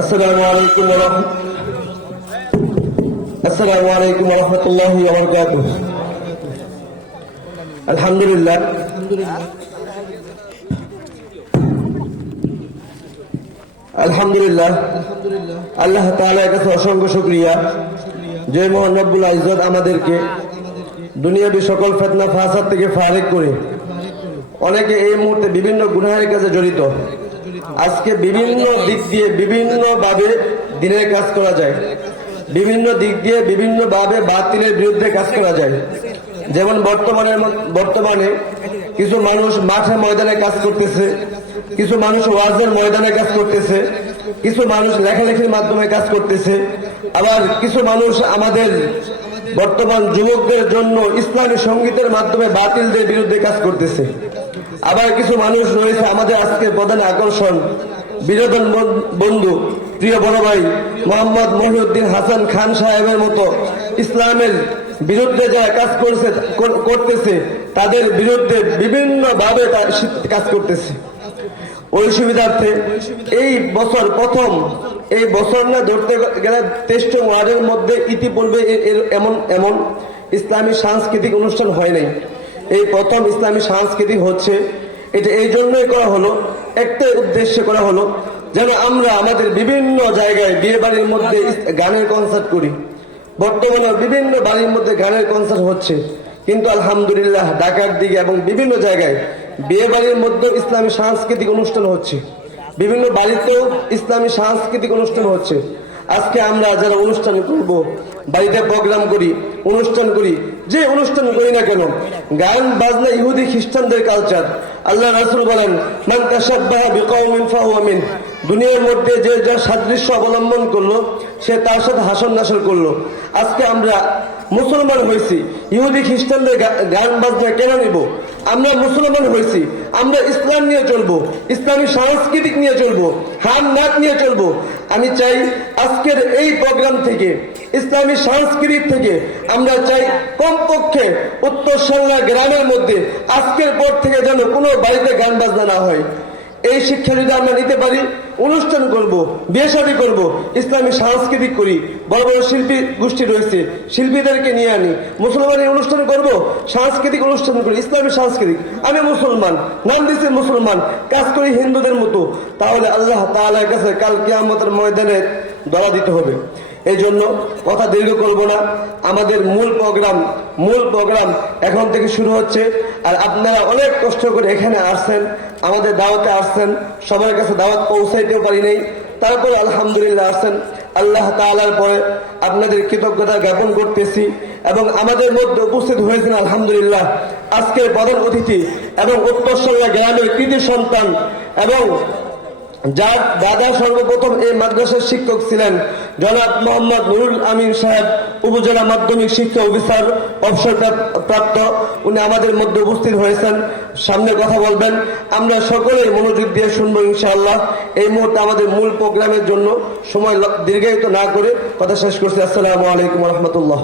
আসসালামু আলাইকুম ওয়া রাহমাতুল্লাহি ওয়া বারাকাতুহু। আলহামদুলিল্লাহ, আলহামদুলিল্লাহ, আল্লাহ তাআলার কাছে অসংখ্য শুকরিয়া যে মহান রব্বুল ইজ্জত আমাদেরকে দুনিয়াবি সকল ফিতনা ফাসাদ থেকে ফারিগ করে, অনেকে এই মুহূর্তে বিভিন্ন গুনাহের কাজে জড়িত। আজকে বিভিন্ন দিক দিয়ে বিভিন্নভাবে দিনের কাজ করা যায়, বিভিন্ন দিক দিয়ে বিভিন্নভাবে বাতিলের বিরুদ্ধে কাজ করা যায়। যেমন বর্তমানে কিছু মানুষ মাঠে ময়দানে কাজ করতেছে, কিছু মানুষ ওয়াজের ময়দানে কাজ করতেছে, কিছু মানুষ লেখালেখির মাধ্যমে কাজ করতেছে, আবার কিছু মানুষ আমাদের বর্তমান যুবকদের জন্য ইসলামী সঙ্গীতের মাধ্যমে বাতিলদের বিরুদ্ধে কাজ করতেছে। আবার কিছু মানুষ রয়েছে আমাদের আজকের প্রধান আকর্ষণ, বিনোদন বন্ধু প্রিয় বড় ভাই মোহাম্মদ মহিউদ্দিন হাসান খান সাহেবের মতো ইসলামের বিরুদ্ধে যারা কাজ করতেছে তাদের বিরুদ্ধে বিভিন্নভাবে কাজ করতেছে। ওই সুবিধার্থে এই বছর প্রথম, এই বছর না ধরতে গেলে 23 ওয়ার্ডের মধ্যে ইতিপূর্বে এমন ইসলামী সাংস্কৃতিক অনুষ্ঠান হয় নাই। এই প্রথম ইসলামী সাংস্কৃতিক হচ্ছে। এটা এই জন্যই করা হলো, একটাই উদ্দেশ্যে করা হলো, যেন আমরা আমাদের বিভিন্ন জায়গায় বিয়ে বাড়ির মধ্যে গানের কনসার্ট করি। বর্তমানে বিভিন্ন বাড়ির মধ্যে গানের কনসার্ট হচ্ছে, কিন্তু আলহামদুলিল্লাহ ঢাকার দিকে এবং বিভিন্ন জায়গায় বিয়ে বাড়ির মধ্যে ইসলামী সাংস্কৃতিক অনুষ্ঠান হচ্ছে, বিভিন্ন বাড়িতেও ইসলামী সাংস্কৃতিক অনুষ্ঠান হচ্ছে। আজকে আমরা যারা অনুষ্ঠান করব, বাড়িতে প্রোগ্রাম করি, অনুষ্ঠান করি, যে অনুষ্ঠান করি না কেন, গান বাজনা ইহুদি খ্রিস্টানদের কালচার। আল্লাহ রাসূল বলেন, মান তাশাব্বাহা বিকওমিন ফাহুয়া মিন। দুনিয়ার মধ্যে যে যা সাদৃশ্য অবলম্বন করলো সে তার সাথে হাসন নাসর করলো। আজকে আমরা মুসলমান হয়েছি, ইহুদি খ্রিস্টানদের গান বাজনা কেন নিব? আমরা মুসলমান হয়েছি, আমরা ইসলাম নিয়ে চলবো, ইসলামী সাংস্কৃতিক নিয়ে চলবো, হান নাচ নিয়ে চলবো। আমি চাই আজকের এই প্রোগ্রাম থেকে, ইসলামী সাংস্কৃতিক থেকে আমরা চাই কমপক্ষে উত্তর সংলা গ্রামের মধ্যে আজকের পর থেকে যেন কোনো বাড়িতে গান বাজনা না হয়। এই শিক্ষা যদি আমরা নিতে পারি, অনুষ্ঠান করব, বিয়ে শাদী করবো, ইসলামী সাংস্কৃতিক করি, বড় বড় শিল্পী গোষ্ঠী রয়েছে, শিল্পীদেরকে নিয়ে আনি, মুসলমানের অনুষ্ঠান করব, সাংস্কৃতিক অনুষ্ঠান করি, ইসলামী সাংস্কৃতিক। আমি মুসলমান, নাম দিচ্ছি মুসলমান, কাজ করি হিন্দুদের মতো, তাহলে আল্লাহ তাআলার কাছে কাল কিয়ামতের ময়দানে ধরা দিতে হবে। এই জন্য কথা দীর্ঘ করব না, আমাদের মূল প্রোগ্রাম এখন থেকে শুরু হচ্ছে। আর আপনারা অনেক কষ্ট করে এখানে আসছেন, আমাদের দাওয়াতে আসছেন, সবার কাছে দাওয়াত পৌঁছাইতেও পারি নাই, তারপরে আলহামদুলিল্লাহ আসছেন। আল্লাহ তাআলার পরে আপনাদের কৃতজ্ঞতা জ্ঞাপন করতেছি। এবং আমাদের মধ্যে উপস্থিত হয়েছেন আলহামদুলিল্লাহ আজকের প্রধান অতিথি এবং উত্তরসংলা গ্রামের কৃতি সন্তান, এবং যার দাদা সর্বপ্রথম এই মাদ্রাসার শিক্ষক ছিলেন জনাব মোহাম্মদ নুরুল আমিন সাহেব, উপজেলা মাধ্যমিক শিক্ষা অফিসার অবসরপ্রাপ্ত। উনি আমাদের মধ্যে উপস্থিত হয়েছেন, সামনে কথা বলবেন। আমরা সকলেই মনোযোগ দিয়ে শুনবো ইনশাআল্লাহ। এই মুহূর্তে আমাদের মূল প্রোগ্রামের জন্য সময় দীর্ঘায়িত না করে কথা শেষ করছি। আসসালামু আলাইকুম ওয়া রাহমাতুল্লাহ।